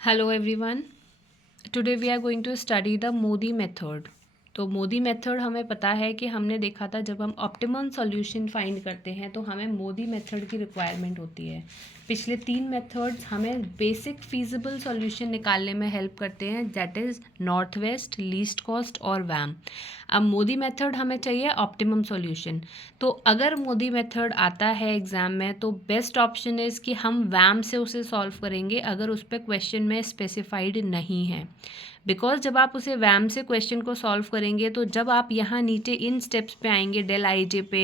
Hello everyone. Today we are going to study the Modi method. तो Modi method हमें पता है कि हमने देखा था जब हम ऑप्टिमम सॉल्यूशन फाइंड करते हैं तो हमें मोदी मेथड की रिक्वायरमेंट होती है. पिछले 3 मेथड्स हमें बेसिक फीजिबल सॉल्यूशन निकालने में हेल्प करते हैं, that is north west, least cost और वैम. अब मोदी मेथड हमें चाहिए ऑप्टिमम सॉल्यूशन. तो अगर मोदी मेथड आता है एग्ज़ाम में तो बेस्ट ऑप्शन इज़ कि हम वैम से उसे सॉल्व करेंगे अगर उस पर क्वेश्चन में स्पेसिफाइड नहीं है. बिकॉज जब आप उसे वैम से क्वेश्चन को सॉल्व करेंगे तो जब आप यहाँ नीचे इन स्टेप्स पे आएंगे डेल आई जे पे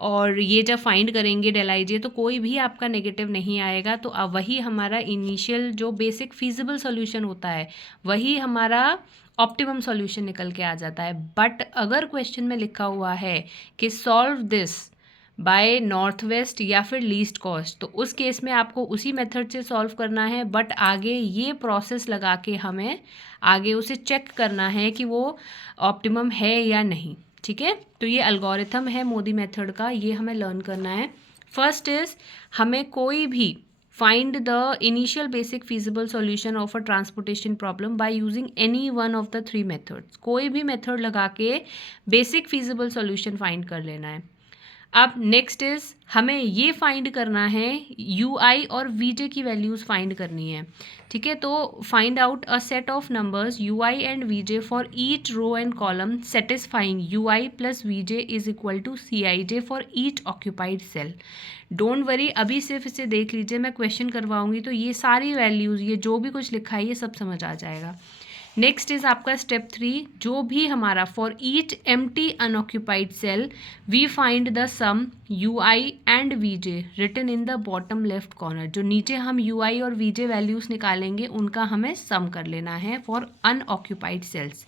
और ये जब फाइंड करेंगे डेल आई जे तो कोई भी आपका नेगेटिव नहीं आएगा. तो अब वही हमारा इनिशियल जो बेसिक फीजिबल सॉल्यूशन होता है वही हमारा ऑप्टिमम सॉल्यूशन निकल के आ जाता है. बट अगर क्वेश्चन में लिखा हुआ है कि solve this by north west या फिर लीस्ट कॉस्ट तो उस केस में आपको उसी मेथड से सॉल्व करना है. बट आगे ये प्रोसेस लगा के हमें आगे उसे चेक करना है कि वो ऑप्टिमम है या नहीं. ठीक है, तो ये अलगोरिथम है मोदी मेथड का, ये हमें लर्न करना है. फर्स्ट इज हमें कोई भी find the initial basic feasible solution of a transportation problem by using any one of the 3 methods. कोई भी मेथड लगा के बेसिक feasible solution फाइंड कर लेना है. अब नेक्स्ट इज हमें ये फाइंड करना है यू आई और वी जे की वैल्यूज़ फाइंड करनी है. ठीक है, तो find out a set of numbers U I and V J for each row and column satisfying U I plus V J is equal to C I J for each occupied cell. Don't worry, अभी सिर्फ इसे देख लीजिए, मैं question करवाऊंगी तो ये सारी values, ये जो भी कुछ लिखा है ये सब समझ आ जाएगा. नेक्स्ट इज आपका स्टेप 3, जो भी हमारा for each empty unoccupied cell we find the sum U I and V J written in the bottom left corner. जो नीचे हम यू आई और वी जे वैल्यूज़ निकालेंगे उनका हमें सम कर लेना है फॉर अनऑक्यूपाइड सेल्स.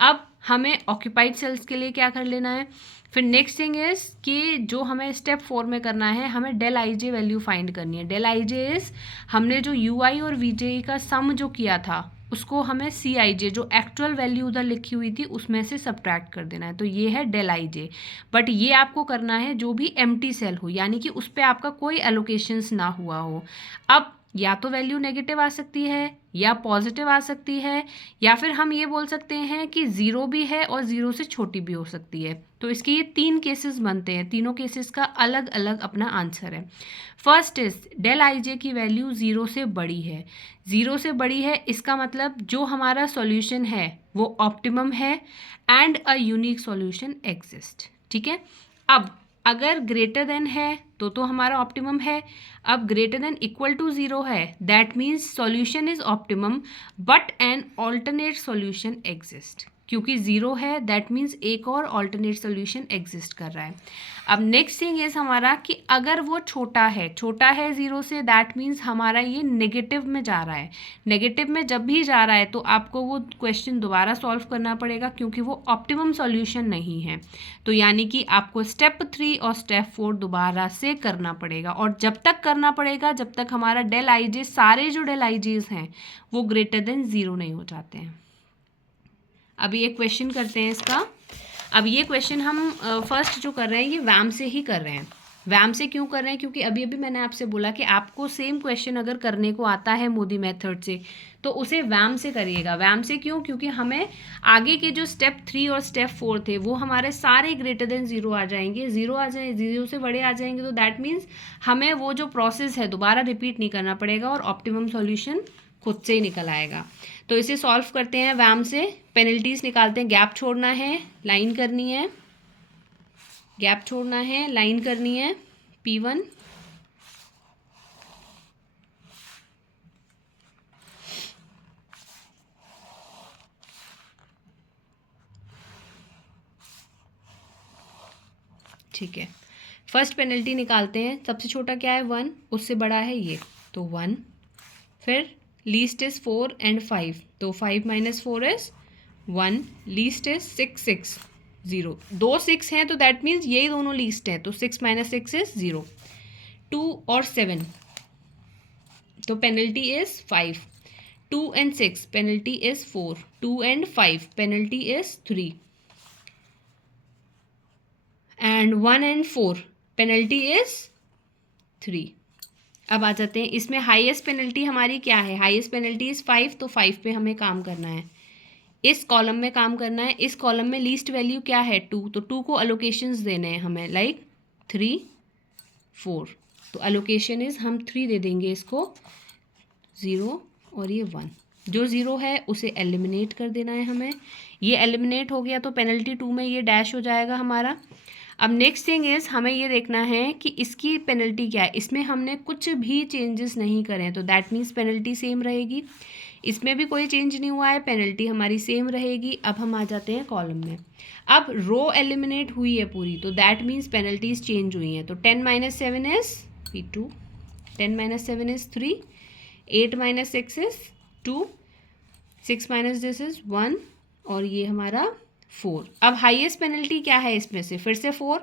अब हमें ऑक्यूपाइड सेल्स के लिए क्या कर लेना है. फिर नेक्स्ट थिंग इज कि जो हमें स्टेप 4 में करना है, हमें del I J value find करनी है. डेल आई जे इज हमने जो यू आई और वी जे का सम जो किया था उसको हमें सी आई जे जो एक्चुअल वैल्यू उधर लिखी हुई थी उसमें से सब्ट्रैक्ट कर देना है. तो ये है डेल आई जे. बट ये आपको करना है जो भी एम्प्टी सेल हो, यानी कि उस पर आपका कोई एलोकेशंस ना हुआ हो. अब या तो वैल्यू नेगेटिव आ सकती है या पॉजिटिव आ सकती है, या फिर हम ये बोल सकते हैं कि ज़ीरो भी है और ज़ीरो से छोटी भी हो सकती है. तो इसके ये 3 केसेस बनते हैं, तीनों केसेस का अलग अलग अपना आंसर है. फर्स्ट इज डेल आई जे की वैल्यू 0 से बड़ी है. 0 से बड़ी है इसका मतलब जो हमारा सॉल्यूशन है वो ऑप्टिमम है and a unique solution exist. ठीक है, अब अगर ग्रेटर देन है तो हमारा ऑप्टिमम है. अब ग्रेटर देन इक्वल टू 0 है, that means solution is optimum but an alternate solution exist. क्योंकि 0 है दैट मीन्स एक और ऑल्टरनेट सॉल्यूशन एग्जिस्ट कर रहा है. अब नेक्स्ट थिंग इज हमारा कि अगर वो छोटा है 0 से, दैट मीन्स हमारा ये नेगेटिव में जा रहा है. नेगेटिव में जब भी जा रहा है तो आपको वो क्वेश्चन दोबारा सॉल्व करना पड़ेगा क्योंकि वो ऑप्टिमम सॉल्यूशन नहीं है. तो यानी कि आपको स्टेप 3 और स्टेप 4 दोबारा से करना पड़ेगा. और जब तक करना पड़ेगा जब तक हमारा डेल आई जे, सारे जो डेल आई जेज हैं वो ग्रेटर देन 0 नहीं हो जाते हैं. अभी एक क्वेश्चन करते हैं इसका. अब ये क्वेश्चन हम फर्स्ट जो कर रहे हैं ये वैम से ही कर रहे हैं. वैम से क्यों कर रहे हैं, क्योंकि अभी अभी मैंने आपसे बोला कि आपको सेम क्वेश्चन अगर करने को आता है मोदी मेथड से तो उसे वैम से करिएगा. वैम से क्यों, क्योंकि हमें आगे के जो स्टेप 3 और स्टेप 4 थे वो हमारे सारे ग्रेटर देन 0 आ जाएंगे. 0 से बड़े आ जाएंगे तो दैट मीन्स हमें वो जो प्रोसेस है दोबारा रिपीट नहीं करना पड़ेगा और ऑप्टिमम सॉल्यूशन खुद से ही निकल आएगा. तो इसे सॉल्व करते हैं वैम से. पेनल्टीज निकालते हैं. गैप छोड़ना है, लाइन करनी है, गैप छोड़ना है, लाइन करनी है. P1 ठीक है. फर्स्ट पेनल्टी निकालते हैं. सबसे छोटा क्या है 1, उससे बड़ा है ये तो 1. फिर लीस्ट इज 4 एंड 5 तो 5 माइनस 4 इज 1. Least is 6 6 0. 2 6 हैं तो दैट मीन्स यही दोनों लीस्ट हैं तो 6 माइनस 6 इज 0. 2 और 7 तो penalty is 5. 2 and 6 penalty is 4. 2 and 5 penalty is 3 and 1 and 4 penalty is 3. अब आ जाते हैं इसमें हाईएस्ट पेनल्टी हमारी क्या है, हाईएस्ट पेनल्टी इज़ 5, तो 5 पे हमें काम करना है, इस कॉलम में काम करना है। इस कॉलम में लीस्ट वैल्यू क्या है 2, तो 2 को अलोकेशंस देने हैं हमें, लाइक 3 4, तो अलोकेशन इज़ हम 3 दे देंगे इसको, 0 और ये 1, जो 0 है उसे एलिमिनेट कर देना है हमें। ये एलिमिनेट हो गया तो पेनल्टी 2 में ये डैश हो जाएगा हमारा। अब नेक्स्ट थिंग इज़ हमें ये देखना है कि इसकी पेनल्टी क्या है, इसमें हमने कुछ भी चेंजेस नहीं करें, तो दैट मीन्स पेनल्टी सेम रहेगी। इसमें भी कोई चेंज नहीं हुआ है, पेनल्टी हमारी सेम रहेगी। अब हम आ जाते हैं कॉलम में, अब रो एलिमिनेट हुई है पूरी, तो दैट मीन्स पेनल्टीज चेंज हुई हैं। तो 10 - 7 is P2, 10 - 7 is 3, 8 - 6 is 2, 6 - this is 1, और ये हमारा 4। अब हाईएस्ट पेनल्टी क्या है इसमें से, फिर से 4,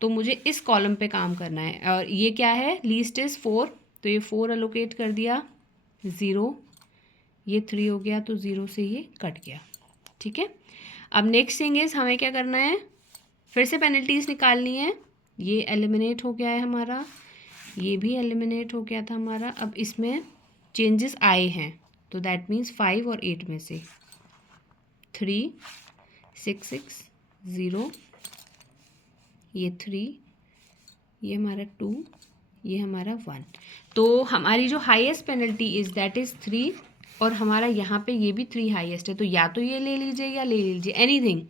तो मुझे इस कॉलम पे काम करना है, और ये क्या है, लीस्ट इज़ 4, तो ये 4 अलोकेट कर दिया, 0, ये 3 हो गया, तो 0 से ये कट गया, ठीक है। अब नेक्स्ट थिंग इज़ हमें क्या करना है, फिर से पेनल्टीज निकालनी है। ये एलिमिनेट हो गया है हमारा, ये भी एलिमिनेट हो गया था हमारा। अब इसमें चेंजेस आए हैं, तो दैट मीन्स 5 और 8 में से 3 6 6 0, ये 3, ये हमारा 2, ये हमारा 1, तो हमारी जो highest penalty is that is 3, और हमारा यहाँ पे ये भी 3 हाईएस्ट है, तो या तो ये ले लीजिए या ले लीजिए एनीथिंग।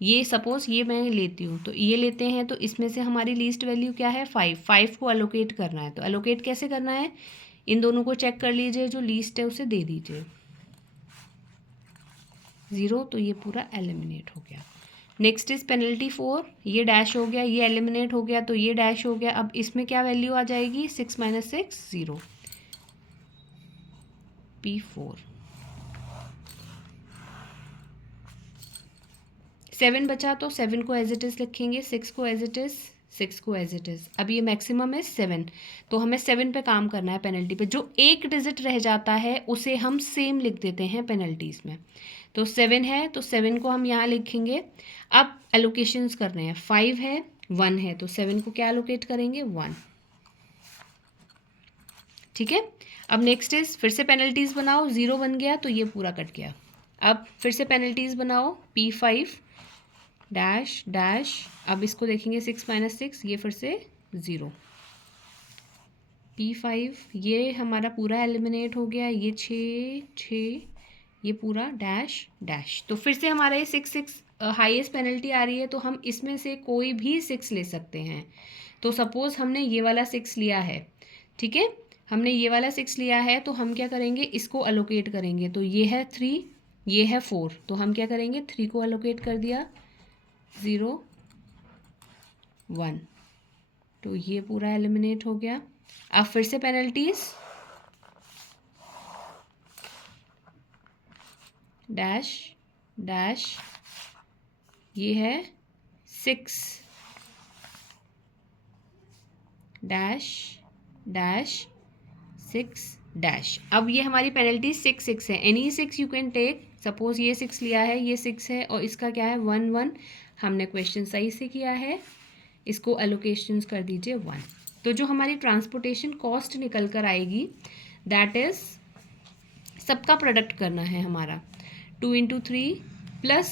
ये सपोज ये मैं लेती हूँ, तो ये लेते हैं, तो इसमें से हमारी लीस्ट वैल्यू क्या है 5 को अलोकेट करना है। तो अलोकेट कैसे करना है, इन दोनों को चेक कर लीजिए, जो लीस्ट है उसे दे दीजिए 0, तो ये पूरा एलिमिनेट हो गया। नेक्स्ट इज पेनल्टी 4, ये डैश हो गया, ये एलिमिनेट हो गया, तो ये डैश हो गया। अब इसमें क्या वैल्यू आ जाएगी, 6 - 6 0, P4। 7 बचा, तो 7 को एज इट इज़ लिखेंगे, 6 को एज इट इज़, 6 को एज इट इज़। अब ये मैक्सिमम है 7, तो हमें 7 पे काम करना है पेनल्टी पे। जो एक डिजिट रह जाता है उसे हम सेम लिख देते हैं पेनल्टीज़ में। तो 7 है, तो 7 को हम यहाँ लिखेंगे। अब एलोकेशंस करने हैं, 5 है 1 है, तो 7 को क्या एलोकेट करेंगे 1, ठीक है। अब नेक्स्ट इज फिर से पेनल्टीज़ बनाओ, 0 बन गया तो ये पूरा कट गया। अब फिर से पेनल्टीज़ बनाओ, P5 डैश डैश, अब इसको देखेंगे 6 - 6, ये फिर से 0, P5, ये हमारा पूरा एलिमिनेट हो गया, ये 6 6, ये पूरा डैश डैश। तो फिर से हमारा ये 6 6 हाईएस्ट पेनल्टी आ रही है, तो हम इसमें से कोई भी 6 ले सकते हैं। तो सपोज़ हमने ये वाला 6 लिया है, ठीक है, हमने ये वाला 6 लिया है, तो हम क्या करेंगे, इसको अलोकेट करेंगे। तो ये है 3, ये है 4, तो हम क्या करेंगे, 3 को अलोकेट कर दिया, 0 1, तो ये पूरा एलिमिनेट हो गया। अब फिर से पेनल्टीज, डैश डैश, ये है 6 डैश डैश 6 डैश। अब ये हमारी पेनल्टी 6 6 है, any 6 you can take. Suppose ये 6 लिया है, ये 6 है, और इसका क्या है 1 1, हमने क्वेश्चन सही से किया है, इसको एलोकेशंस कर दीजिए 1। तो जो हमारी ट्रांसपोर्टेशन कॉस्ट निकल कर आएगी, दैट इज़ सबका प्रोडक्ट करना है हमारा, 2 × 3 plus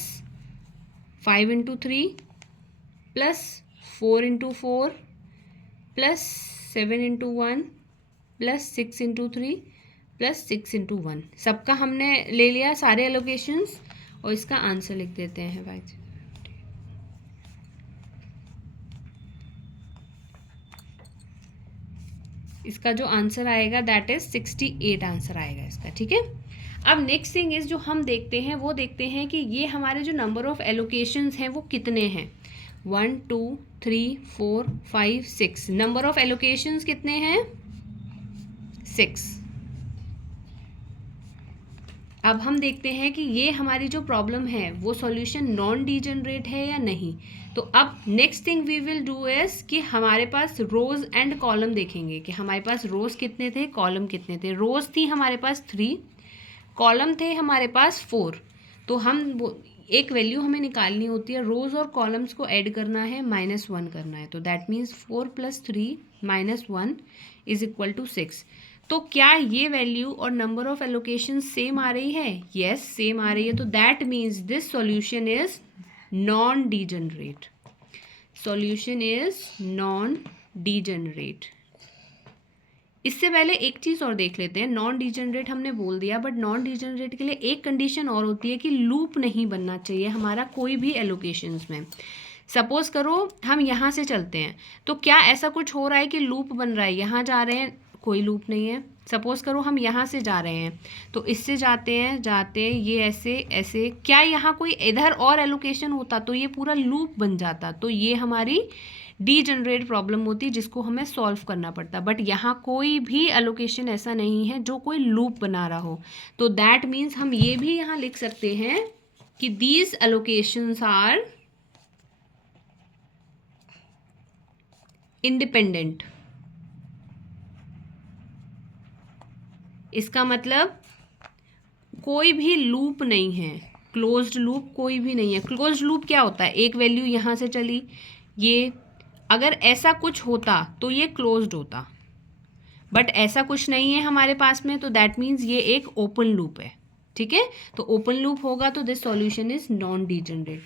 5 × 3 plus 4 × 4 plus 7 × 1 plus 6 × 3 plus 6 × 1, सबका हमने ले लिया सारे एलोकेशंस, और इसका आंसर लिख देते हैं भाई। इसका जो आंसर आएगा दैट इज 68 आंसर आएगा इसका, ठीक है। अब नेक्स्ट थिंग इज जो हम देखते हैं वो देखते हैं कि ये हमारे जो नंबर ऑफ एलोकेशंस हैं वो कितने हैं, 1 2 3 4 5 6, नंबर ऑफ एलोकेशंस कितने हैं 6। अब हम देखते हैं कि ये हमारी जो प्रॉब्लम है वो सॉल्यूशन नॉन डीजेनरेट है या नहीं। तो अब next thing we will do is कि हमारे पास रोज एंड कॉलम देखेंगे कि हमारे पास रोज कितने थे, कॉलम कितने थे। रोज थी हमारे पास 3, कॉलम थे हमारे पास 4। तो हम एक वैल्यू हमें निकालनी होती है, रोज और कॉलम्स को ऐड करना है, -1 करना है, तो दैट मीन्स 4 + 3 - 1 = 6। तो क्या ये वैल्यू और नंबर ऑफ एलोकेशन सेम आ रही है? यस, सेम आ रही है। तो that means this solution is non degenerate. Solution is non degenerate. इससे पहले एक चीज़ और देख लेते हैं। नॉन डीजेनरेट हमने बोल दिया, बट नॉन डीजेनरेट के लिए एक कंडीशन और होती है कि लूप नहीं बनना चाहिए हमारा कोई भी एलोकेशंस में। सपोज करो हम यहाँ से चलते हैं, तो क्या ऐसा कुछ हो रहा है कि लूप बन रहा है? यहाँ जा रहे हैं, कोई लूप नहीं है। सपोज करो हम यहाँ से जा रहे हैं, तो इससे जाते हैं ये ऐसे ऐसे, क्या यहाँ कोई इधर और एलोकेशन होता तो ये पूरा लूप बन जाता, तो ये हमारी डीजेनरेट प्रॉब्लम होती जिसको हमें सॉल्व करना पड़ता। बट यहाँ कोई भी एलोकेशन ऐसा नहीं है जो कोई लूप बना रहा हो, तो दैट मीन्स हम ये भी यहाँ लिख सकते हैं कि दीज एलोकेशंस आर इंडिपेंडेंट। इसका मतलब कोई भी लूप नहीं है, क्लोज्ड लूप कोई भी नहीं है। क्लोज्ड लूप क्या होता है? एक वैल्यू यहाँ से चली, ये अगर ऐसा कुछ होता तो ये क्लोज्ड होता, बट ऐसा कुछ नहीं है हमारे पास में, तो दैट मीन्स ये एक ओपन लूप है। ठीक है, तो ओपन लूप होगा तो this solution is non degenerate.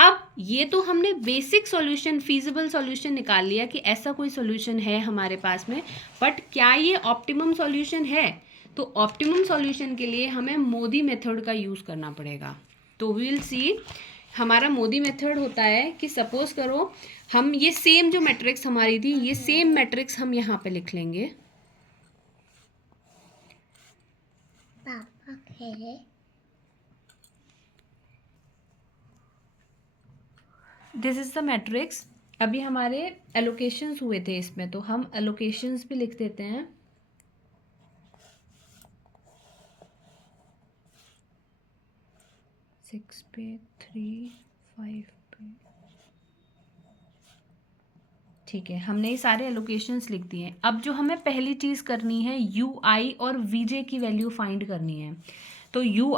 अब ये तो हमने बेसिक सॉल्यूशन, फीजिबल सॉल्यूशन निकाल लिया कि ऐसा कोई सॉल्यूशन है हमारे पास में, बट क्या ये ऑप्टिमम सॉल्यूशन है? तो ऑप्टिमम सॉल्यूशन के लिए हमें मोदी मेथड का यूज़ करना पड़ेगा। तो वी विल सी, हमारा मोदी मेथड होता है कि सपोज करो हम ये सेम जो मैट्रिक्स हमारी थी, ये सेम मैट्रिक्स हम यहाँ पे लिख लेंगे। पापा खेले, दिस इज द मैट्रिक्स। अभी हमारे एलोकेशंस हुए थे इसमें, तो हम एलोकेशंस भी लिख देते हैं। सिक्स पे 3, 5 पे, ठीक है, हमने ये सारे एलोकेशंस लिख दिए हैं। अब जो हमें पहली चीज़ करनी है, यू आई और वी जे की वैल्यू फाइंड करनी है। तो यू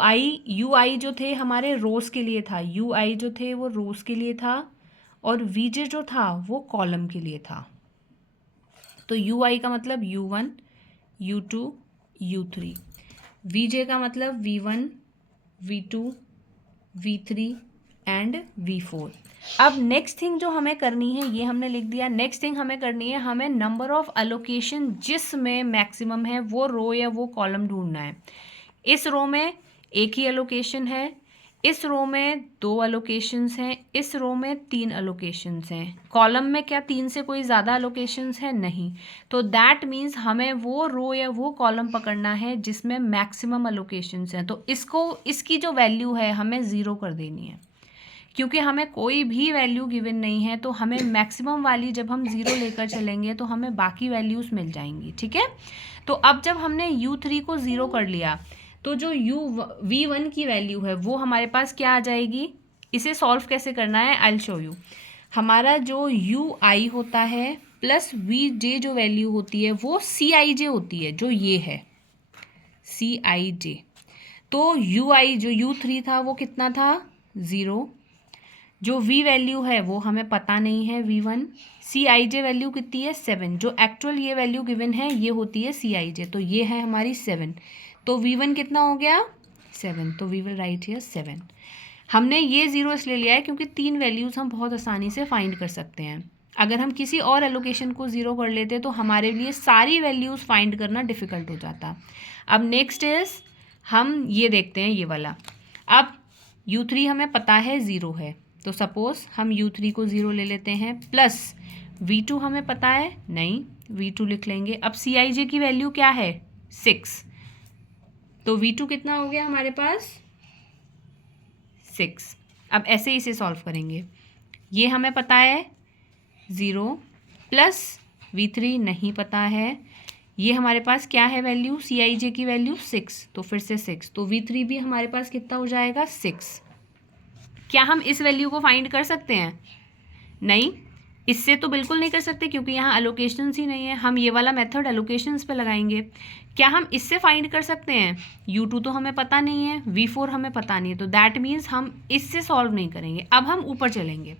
आई जो थे हमारे रोज के लिए था, यू आई जो थे वो रोज के लिए था, और वी जे जो था वो कॉलम के लिए था। तो यू आई का मतलब U1, U2, U3, वी जे का मतलब V1, V2, V3 and V4। अब नेक्स्ट थिंग जो हमें करनी है, ये हमने लिख दिया। नेक्स्ट थिंग हमें करनी है, हमें नंबर ऑफ एलोकेशन जिसमें मैक्सिमम है वो रो या वो कॉलम ढूंढना है। इस रो में एक ही एलोकेशन है, इस रो में 2 एलोकेशंस हैं, इस रो में 3 एलोकेशंस हैं। कॉलम में क्या 3 से कोई ज़्यादा एलोकेशंस है? नहीं। तो दैट मीन्स हमें वो रो या वो कॉलम पकड़ना है जिसमें मैक्सिमम एलोकेशंस हैं। तो इसकी जो वैल्यू है हमें 0 कर देनी है, क्योंकि हमें कोई भी वैल्यू गिवन नहीं है। तो हमें मैक्सिमम वाली जब हम 0 लेकर चलेंगे तो हमें बाकी वैल्यूज़ मिल जाएंगी। ठीक है, तो अब जब हमने U3 को 0 कर लिया, तो जो V1 की वैल्यू है वो हमारे पास क्या आ जाएगी? इसे सॉल्व कैसे करना है, आई विल शो यू। हमारा जो UI होता है प्लस VJ जो वैल्यू होती है वो CIJ होती है, जो ये है CIJ। तो UI जो U3 था वो कितना था? 0। जो V वैल्यू है वो हमें पता नहीं है, V1। CIJ वैल्यू कितनी है? 7। जो एक्चुअल ये वैल्यू गिवन है ये होती है CIJ, तो ये है हमारी 7। तो V1 कितना हो गया? 7। तो वी विल राइट हियर 7। हमने ये 0 इसलिए लिया है क्योंकि 3 वैल्यूज़ हम बहुत आसानी से फाइंड कर सकते हैं। अगर हम किसी और एलोकेशन को 0 कर लेते तो हमारे लिए सारी वैल्यूज़ फाइंड करना डिफ़िकल्ट हो जाता। अब नेक्स्ट इज़, हम ये देखते हैं ये वाला। अब U3 हमें पता है 0 है, तो सपोज़ हम U3 को 0 ले लेते हैं, प्लस V2 हमें पता है, नहीं, V2 लिख लेंगे। अब CIJ की वैल्यू क्या है? 6। तो V2 कितना हो गया हमारे पास? 6। अब ऐसे ही इसे सॉल्व करेंगे। ये हमें पता है 0, प्लस V3 नहीं पता है। ये हमारे पास क्या है वैल्यू? CIJ की वैल्यू 6, तो फिर से 6। तो V3 भी हमारे पास कितना हो जाएगा? 6। क्या हम इस वैल्यू को फाइंड कर सकते हैं? नहीं। इससे तो बिल्कुल नहीं कर सकते क्योंकि यहाँ एलोकेशंस ही नहीं है। हम ये वाला मेथड एलोकेशंस पे लगाएंगे। क्या हम इससे फाइंड कर सकते हैं? U2 तो हमें पता नहीं है, V4 हमें पता नहीं है, तो दैट मीन्स हम इससे सॉल्व नहीं करेंगे। अब हम ऊपर चलेंगे।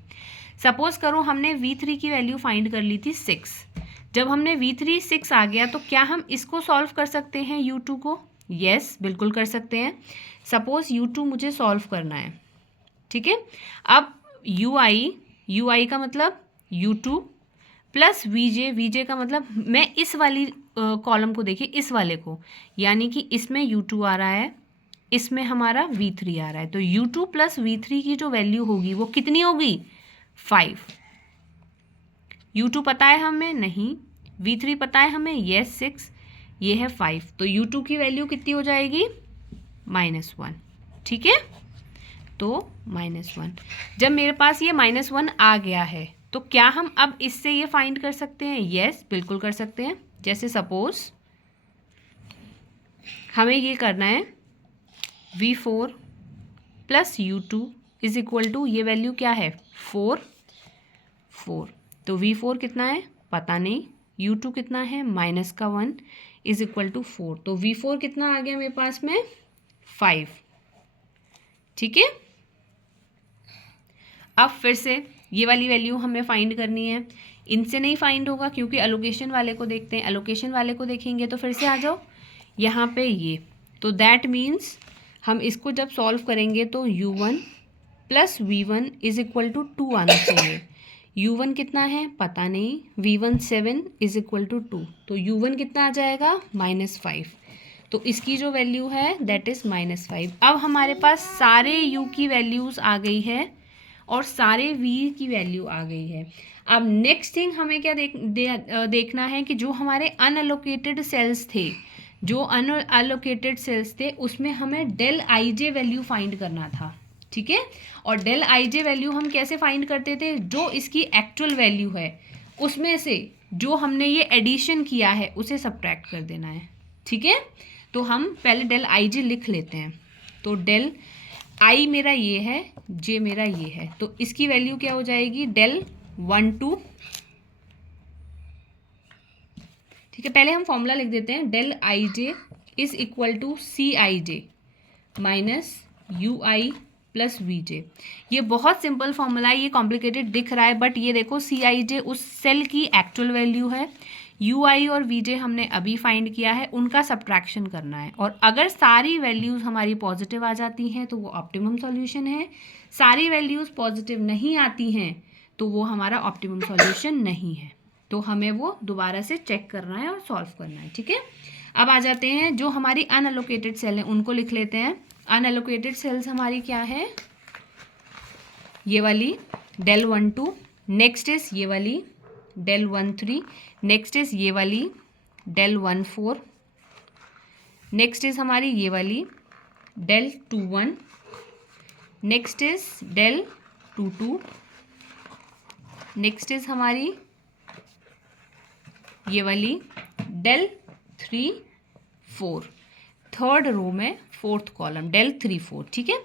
सपोज करो हमने V3 की वैल्यू फाइंड कर ली थी 6। जब हमने V3 6 आ गया तो क्या हम इसको सॉल्व कर सकते हैं U2 को? यस, बिल्कुल कर सकते हैं। सपोज U2 मुझे सॉल्व करना है, ठीक है। अब UI का मतलब U2 प्लस VJ का मतलब मैं इस वाली कॉलम को देखिए, इस वाले को, यानी कि इसमें U2 आ रहा है, इसमें हमारा V3 आ रहा है, तो U2 प्लस V3 की जो वैल्यू होगी वो कितनी होगी? 5। U2 पता है हमें? नहीं। V3 पता है हमें? यस, 6। ये है 5, तो U2 की वैल्यू कितनी हो जाएगी? -1, ठीक है। तो -1। जब मेरे पास ये -1 आ गया है तो क्या हम अब इससे ये फाइंड कर सकते हैं? यस, बिल्कुल कर सकते हैं। जैसे सपोज हमें ये करना है V4 plus U2 is equal to, ये वैल्यू क्या है? 4। तो V4 कितना है? पता नहीं। U2 कितना है? -1 इज इक्वल टू 4। तो V4 कितना आ गया मेरे पास में? 5, ठीक है। अब फिर से ये वाली वैल्यू हमें फाइंड करनी है। इनसे नहीं फाइंड होगा क्योंकि एलोकेशन वाले को देखते हैं। एलोकेशन वाले को देखेंगे तो फिर से आ जाओ यहाँ पे ये, तो दैट मीन्स हम इसको जब सॉल्व करेंगे तो U1 plus V1 is equal to 2 आना चाहिए। U1 कितना है? पता नहीं। V1 7 इज इक्वल टू 2, तो U1 कितना आ जाएगा? -5। तो इसकी जो वैल्यू है दैट इज़ -5। अब हमारे पास सारे U की वैल्यूज़ आ गई है और सारे V की वैल्यू आ गई है। अब नेक्स्ट थिंग हमें क्या देखना है कि जो हमारे अनएलोकेटेड सेल्स थे, उसमें हमें डेल IJ वैल्यू फाइंड करना था, ठीक है। और डेल IJ वैल्यू हम कैसे फाइंड करते थे? जो इसकी एक्चुअल वैल्यू है उसमें से जो हमने ये एडिशन किया है उसे सब्ट्रैक्ट कर देना है, ठीक है। तो हम पहले डेल IJ लिख लेते हैं। तो डेल I मेरा ये है, J मेरा ये है, तो इसकी वैल्यू क्या हो जाएगी? डेल 1 2, ठीक है। पहले हम फॉर्मूला लिख देते हैं। Del IJ is equal to CIJ minus UI plus VJ। ये बहुत सिंपल फॉर्मूला है, ये कॉम्प्लिकेटेड दिख रहा है बट ये देखो CIJ उस सेल की एक्चुअल वैल्यू है, UI और VJ हमने अभी फाइंड किया है, उनका सब्ट्रैक्शन करना है। और अगर सारी वैल्यूज़ हमारी पॉजिटिव आ जाती हैं तो वो ऑप्टिमम सॉल्यूशन है, सारी वैल्यूज़ पॉजिटिव नहीं आती हैं तो वो हमारा ऑप्टिमम सॉल्यूशन नहीं है। तो हमें वो दोबारा से चेक करना है और सॉल्व करना है, ठीक है। अब आ जाते हैं जो हमारी अनएलोकेटेड सेल हैं उनको लिख लेते हैं। अनएलोकेटेड सेल्स हमारी क्या है? ये वाली डेल 1 2, नेक्स्ट इज ये वाली डेल 1 3, नेक्स्ट इज ये वाली डेल 1 4, नेक्स्ट इज हमारी ये वाली del 2 1, next is del 2 2, next is हमारी ये वाली डेल 3 4, थर्ड रो में फोर्थ कॉलम डेल 3 4, ठीक है।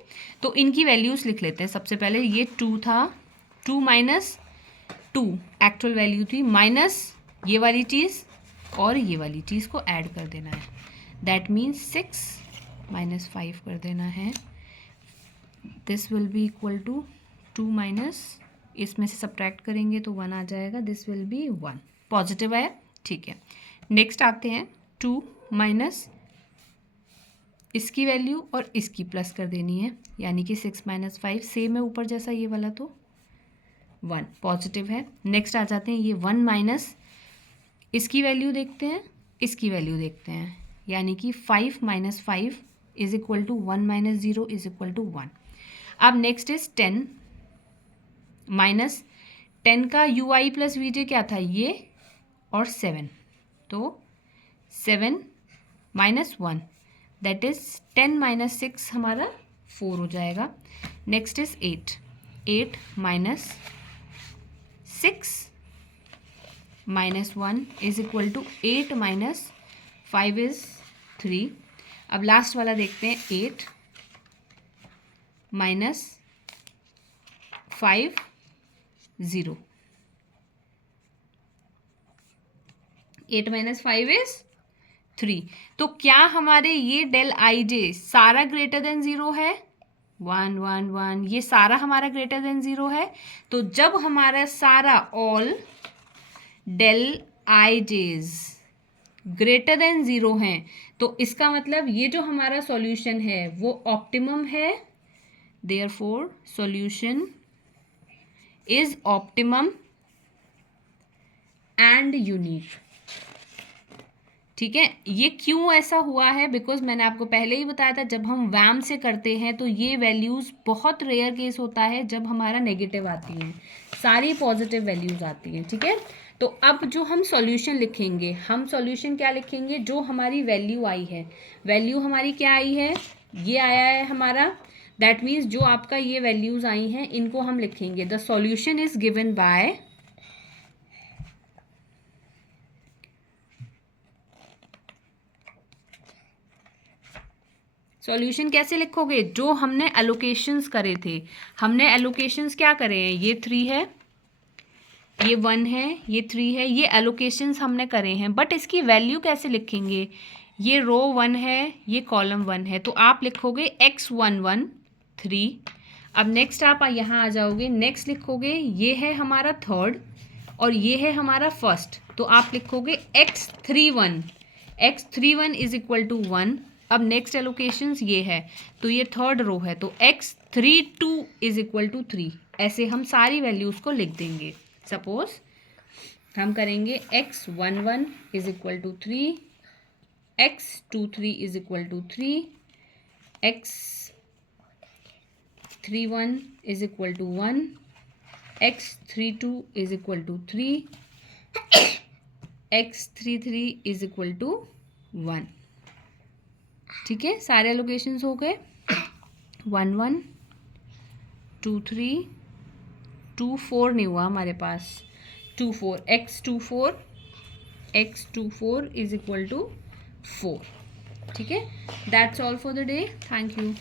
तो इनकी वैल्यूज़ लिख लेते हैं। सबसे पहले ये 2 था, 2 माइनस 2 एक्चुअल वैल्यू थी, माइनस ये वाली चीज़ और ये वाली चीज़ को ऐड कर देना है। दैट मीन्स 6 माइनस 5 कर देना है। This will be equal to 2 minus, इसमें से सब्ट्रैक्ट करेंगे तो 1 आ जाएगा, दिस विल बी 1, पॉजिटिव है, ठीक है। नेक्स्ट आते हैं 2 माइनस इसकी वैल्यू और इसकी प्लस कर देनी है, यानी कि 6 माइनस 5 सेम है ऊपर जैसा ये वाला, तो 1 पॉजिटिव है। नेक्स्ट आ जाते हैं ये 1 माइनस इसकी वैल्यू देखते हैं, इसकी वैल्यू देखते हैं, यानी कि 5 minus 5 is equal to 1 minus 0 is equal to 1। अब नेक्स्ट इज 10 माइनस 10 का UI प्लस VJ क्या था? ये और 7, तो 7 माइनस 1 दैट इज 10 माइनस 6 हमारा 4 हो जाएगा। Next is 8 minus 6 minus 1 is equal to 8 minus 5 is 3। अब लास्ट वाला देखते हैं 8 माइनस 5 0, 8 - 5 इज 3। तो क्या हमारे ये डेल आई जे सारा ग्रेटर देन 0 है? 1 1 1, ये सारा हमारा ग्रेटर देन 0 है। तो जब हमारा सारा ऑल डेल आई जेज ग्रेटर देन 0 हैं, तो इसका मतलब ये जो हमारा सॉल्यूशन है वो ऑप्टिमम है। Therefore solution is optimum and unique. ठीक है, ये क्यों ऐसा हुआ है? बिकॉज मैंने आपको पहले ही बताया था, जब हम वैम से करते हैं तो ये वैल्यूज़ बहुत रेयर केस होता है जब हमारा नेगेटिव आती हैं, सारी पॉजिटिव वैल्यूज़ आती हैं। ठीक है, तो अब जो हम सॉल्यूशन लिखेंगे, हम सॉल्यूशन क्या लिखेंगे? जो हमारी वैल्यू आई है, वैल्यू हमारी क्या आई है? ये आया है हमारा। दैट मीन्स जो आपका ये वैल्यूज़ आई हैं इनको हम लिखेंगे the solution is given by solution कैसे लिखोगे? जो हमने एलोकेशंस करे थे, हमने एलोकेशंस क्या करे हैं? ये 3 है, ये 1 है, ये 3 है, ये एलोकेशंस हमने करे हैं। बट इसकी वैल्यू कैसे लिखेंगे? ये रो 1 है, ये कॉलम 1 है, तो आप लिखोगे x11 3। अब नेक्स्ट आप यहाँ आ जाओगे, नेक्स्ट लिखोगे ये है हमारा थर्ड और ये है हमारा फर्स्ट, तो आप लिखोगे x31 इज इक्वल टू 1। अब नेक्स्ट एलोकेशंस ये है, तो ये थर्ड रो है, तो x32 इज इक्वल टू 3। ऐसे हम सारी वैल्यूज़ को लिख देंगे। सपोज हम करेंगे x11 is equal to 3, x23 is equal to 3, x31 is equal to 1, x32 is equal to 3, x33 is equal to 1। ठीक है, सारे एलोकेशंस हो गए। 1 1 2 3 2 4 नहीं हुआ हमारे पास, 2 4, x24 इज इक्वल टू 4। ठीक है, that's all for the day. Thank you.